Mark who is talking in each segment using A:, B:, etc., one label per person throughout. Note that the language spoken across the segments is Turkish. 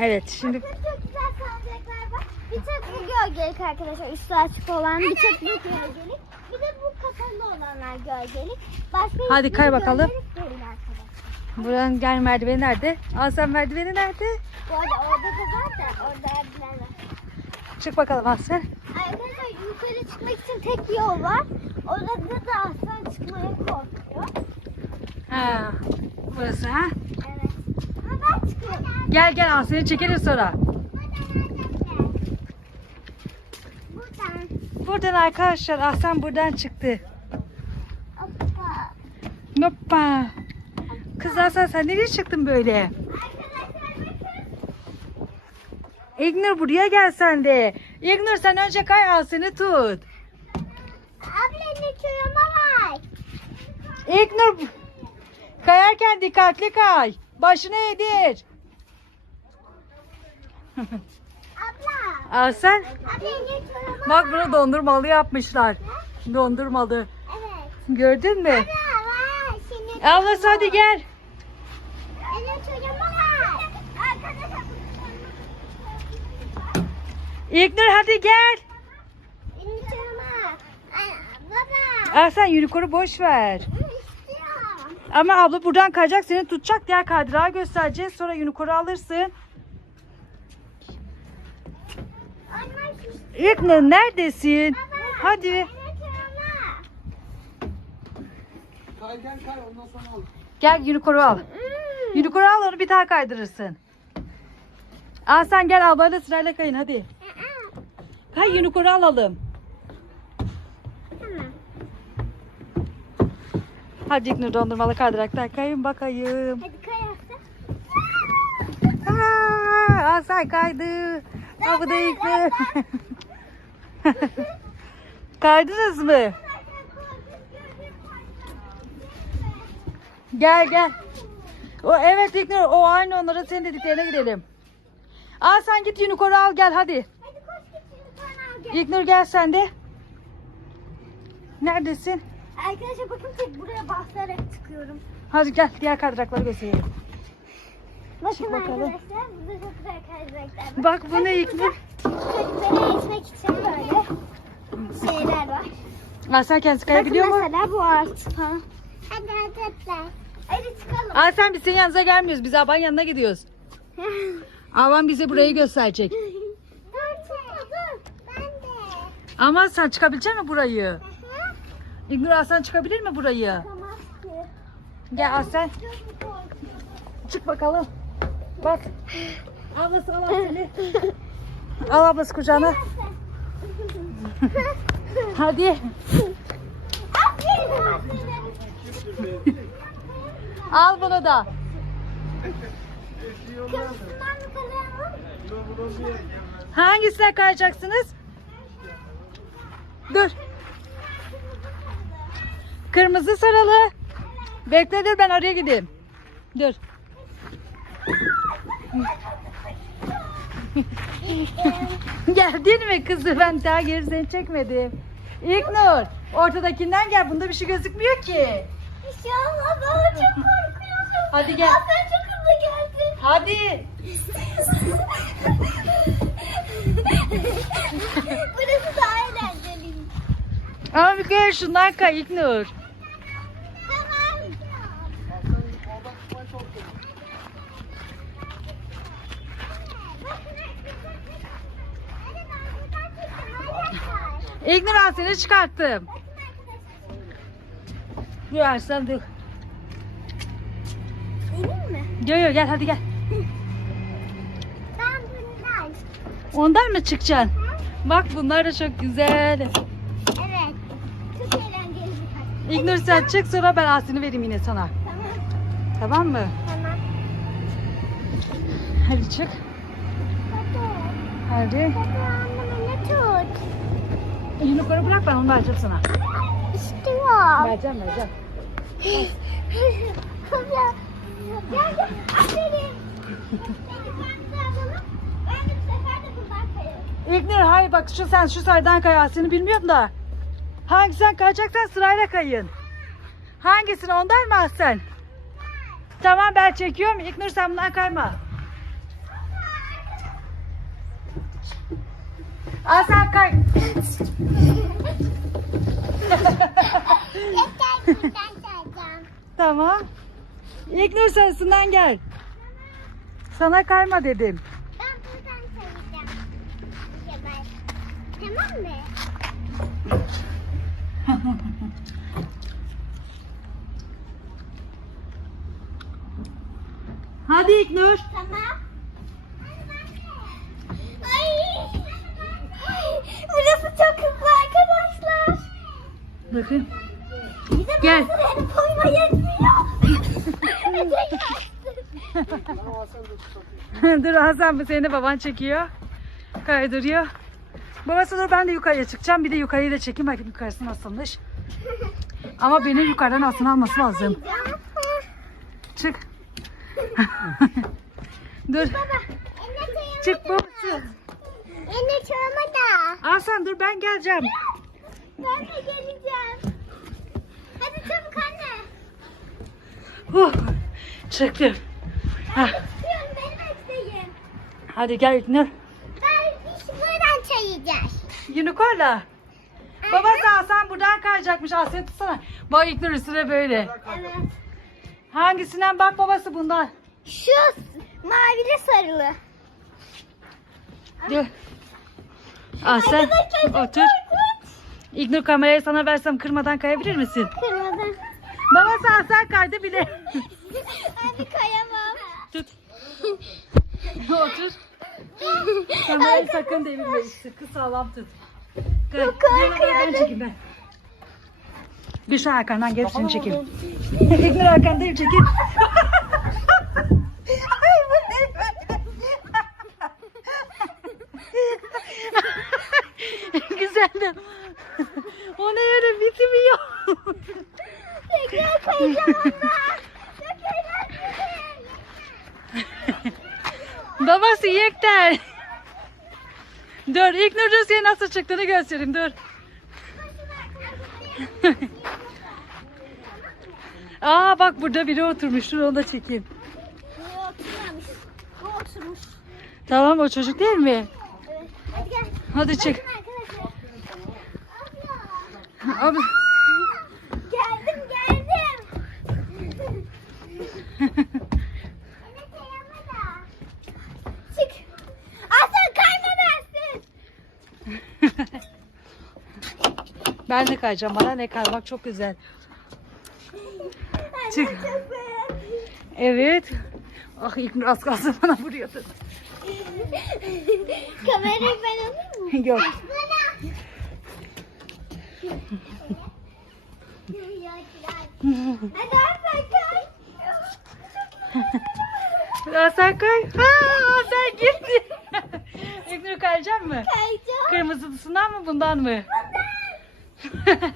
A: Evet şimdi... Bakın
B: çok güzel salıncaklar var. Bir tek bu gölgelik arkadaşlar. Üstü açık olan bir tek bu gölgelik. Bir de bu kapalı olanlar gölgelik.
A: Başka Hadi kay bakalım. Buranın gel merdiveni nerede? Al sen merdiveni nerede?
B: Bu arada orada da var da orada merdiven var.
A: Çık bakalım Aslan.
B: Arkadaşlar yukarı çıkmak için tek yol var. Orada da Aslan çıkmaya korkuyor.
A: Ha, burası ha? Gel gel al seni çekeriz sonra. Buradan. arkadaşlar Ahsen buradan çıktı. Hoppa. Kız Ahsen sen nereye çıktın böyle? İgnur buraya gel sen de. İgnur sen önce kay Ahsen'i tut.
B: Ablanın çoruma var.
A: İgnur kayarken dikkatli kay. Başına edir.
B: Abla. Al sen. Abla,
A: Bak bunu dondurmalı yapmışlar. Ne? Dondurmalı. Evet. Gördün mü? Abla, var. Abla hadi gel. İlknur hadi gel.
B: Baba.
A: Al sen yürü boş ver. Hı? Ama abla buradan kayacak seni tutacak. Diğer kaydırağı göstereceğiz. Sonra unicorn'u alırsın. Yıkma neredesin? Baba, Hadi.
C: Kay gel kay ondan sonra al.
A: Gel unicorn'u al. Hmm. Unicorn'u al onu bir daha kaydırırsın. Aa sen gel ablayla sırayla kayın hadi. Kay unicorn'u alalım. Hadi İknur dondurmalı kaydıraktan kayın bakayım. Hadi kay Aa, Asay kaydı. Abi da İknur. Kaydınız mı? Gel gel. O, evet İknur o aynı onlara senin dediklerine gidelim. Aa sen git unicorn'u al gel hadi.
B: Hadi koş git unicorn'u
A: al gel. İknur gel sen de. Neredesin?
B: Arkadaşlar bakın tek buraya basarak çıkıyorum.
A: Hadi gel diğer kaydırakları gösterelim.
B: Bakın Çık bakalım. arkadaşlar çok güzel kaydıraklar
A: var. Bak bu ne yıkma.
B: Çocuklara eğitmek için böyle şeyler var.
A: Aslan kendisi kayabiliyor mu?
B: mesela bu ağaç falan. Hadi hadi Hadi çıkalım.
A: sen biz senin yanınıza gelmiyoruz. Biz Aban yanına gidiyoruz. Aban bize burayı gösterecek. Ama sen çıkabilecek misin burayı? İlknur Aslan çıkabilir mi burayı? Çıkamaz Gel Aslan. Çık bakalım. Bak. Ablası al seni. Al ablası kucağına. Hadi. al bunu da. Hangisine kayacaksınız? Dur. Kırmızı sarılı. Bekle dur ben oraya gideyim. Dur. Geldin mi kızı? Ben daha geri seni çekmedim. İlknur ortadakinden gel. Bunda bir şey gözükmüyor ki.
B: İnşallah baba çok korkuyorum.
A: Hadi gel. Ben
B: çok hızlı geldim.
A: Hadi.
B: Burası daha eğlenceli.
A: Ama bir kere şundan kay İlknur. İlknur al seni çıkarttım. Yürersen dur. Senin mi? Yo yo gel hadi gel.
B: Ben bundan.
A: Ondan mı çıkacaksın? Hı? Bak bunlar da çok güzel. Evet.
B: Çok
A: sen tamam. çık sonra ben Asin'i vereyim yine sana. Tamam. Tamam mı? Tamam. Hadi çık. Hadi. Hadi.
B: Hadi. ne tut?
A: E, yumrukları bırak ben onu vereceğim sana.
B: İstiyorum.
A: Vereceğim vereceğim.
B: Gel gel. Aferin.
A: İlknur hayır bak şu sen şu sardan kayasını bilmiyorum da. Hangisinden kaçacaksan sırayla kayın. Hangisini ondan mı alsan? Tamam ben çekiyorum. İlknur sen bundan kayma. Hasan kay. tamam. İlknur sarısından gel. Sana kayma dedim.
B: Ben buradan saracağım. Tamam mı?
A: Hadi İknur.
B: Tamam. Burası çok hızlı arkadaşlar.
A: Bakın. Gel. dur Hasan bu seni baban çekiyor. Kaydırıyor. Babası dur ben de yukarıya çıkacağım. Bir de yukarıyı da çekeyim. Bakın yukarısı asılmış. Ama beni yukarıdan asın alması lazım. Çık. dur. Çık babası.
B: Anne çorba da.
A: Hasan dur ben geleceğim.
B: Ben de geleceğim. Hadi çabuk anne.
A: Oh, çıktım.
B: Ben de çıkıyorum beni
A: Hadi gel İlknur.
B: Ben biz buradan çayacağız.
A: Unicorn'la. Baba da Hasan buradan kayacakmış. Asya tutsana. Bak İlknur üstüne böyle. Evet. Hangisinden bak babası bundan.
B: Şu mavili sarılı.
A: Dur. Ah sen otur. İgnur kamerayı sana versem kırmadan kayabilir misin? Kırmadan. Babası Hasan kaydı bile.
B: Abi kayamam.
A: Tut. otur. Kamerayı sakın devirme işte. Kız sağlam tut.
B: Kay. Ben
A: çekeyim ben. Bir şu Hakan'dan gerisini çekin. İgnur Hakan değil çekin. Efendim. Ona göre bitmiyor.
B: Tekrar koyacağım
A: Babası yekter. Dur ilk Nurcuzi'ye nasıl çıktığını göstereyim dur. Aa bak burada biri oturmuş. Dur onu da çekeyim. oturmuş. Tamam o çocuk değil mi?
B: Evet. Hadi, gel.
A: Hadi çık. Abi.
B: Geldim geldim. Çık. Aslan kaymamazsın.
A: ben de kayacağım. Bana ne kay. Bak çok güzel. Çık. Evet. Ah ilk biraz kalsın bana vuruyordu.
B: Kamerayı ben alayım
A: mı? Yok. Hasan kay. Ha, sen girdin. İlknur kayacak mı? Kayacağım. Kırmızısından mı bundan mı? Bundan.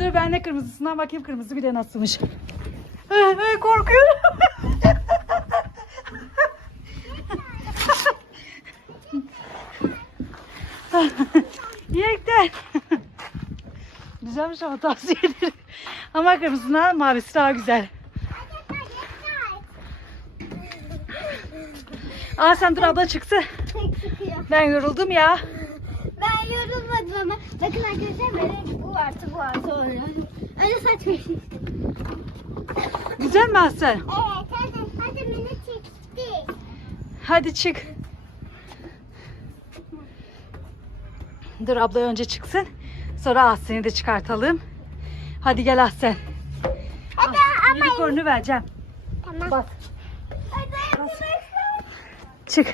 A: Dur ben de kırmızısından bakayım kırmızı bir de nasılmış. Öh, öh, korkuyorum. güzelmiş şey, ama tavsiye ederim. Ama kırmızından mavisi daha güzel. Aa sen dur abla çıksın. Ben yoruldum ya.
B: Ben yorulmadım ama. Bakın arkadaşlar böyle bu artı bu artı oluyor. Öyle saçma işte.
A: Güzel mi Hasan? Evet
B: hadi, hadi beni çekti.
A: Hadi çık. Dur abla önce çıksın. Sonra Ahsen'i de çıkartalım. Hadi gel Ahsen.
B: Hadi ama... Unicorn'u vereceğim. Tamam. Bas.
A: Bas. Çık.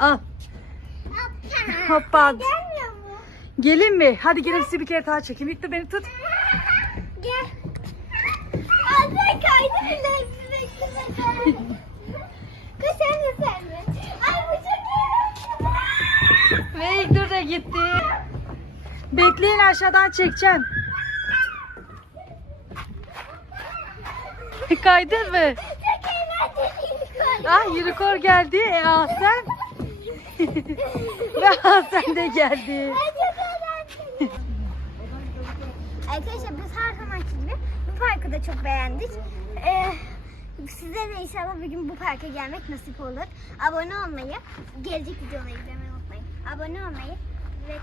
A: Al. Hoppa. Gelin mi? Hadi gelin sizi bir kere daha çekeyim. İlk de beni tut.
B: Gel. Anne kaydı bile.
A: Ve da gitti. Bekleyin aşağıdan çekeceğim. Kaydın mı? Ah unicorn geldi. E Asen. sen. Ve al de geldi.
B: Arkadaşlar biz her zaman gibi bu parkı da çok beğendik. Ee, size de inşallah bugün bu parka gelmek nasip olur. Abone olmayı, gelecek videoları izlemeyi abone olmayı ve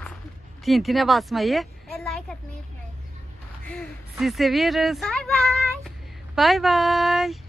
A: Tintine basmayı
B: ve like atmayı unutmayın.
A: Sizi seviyoruz.
B: Bye bye.
A: Bye bye.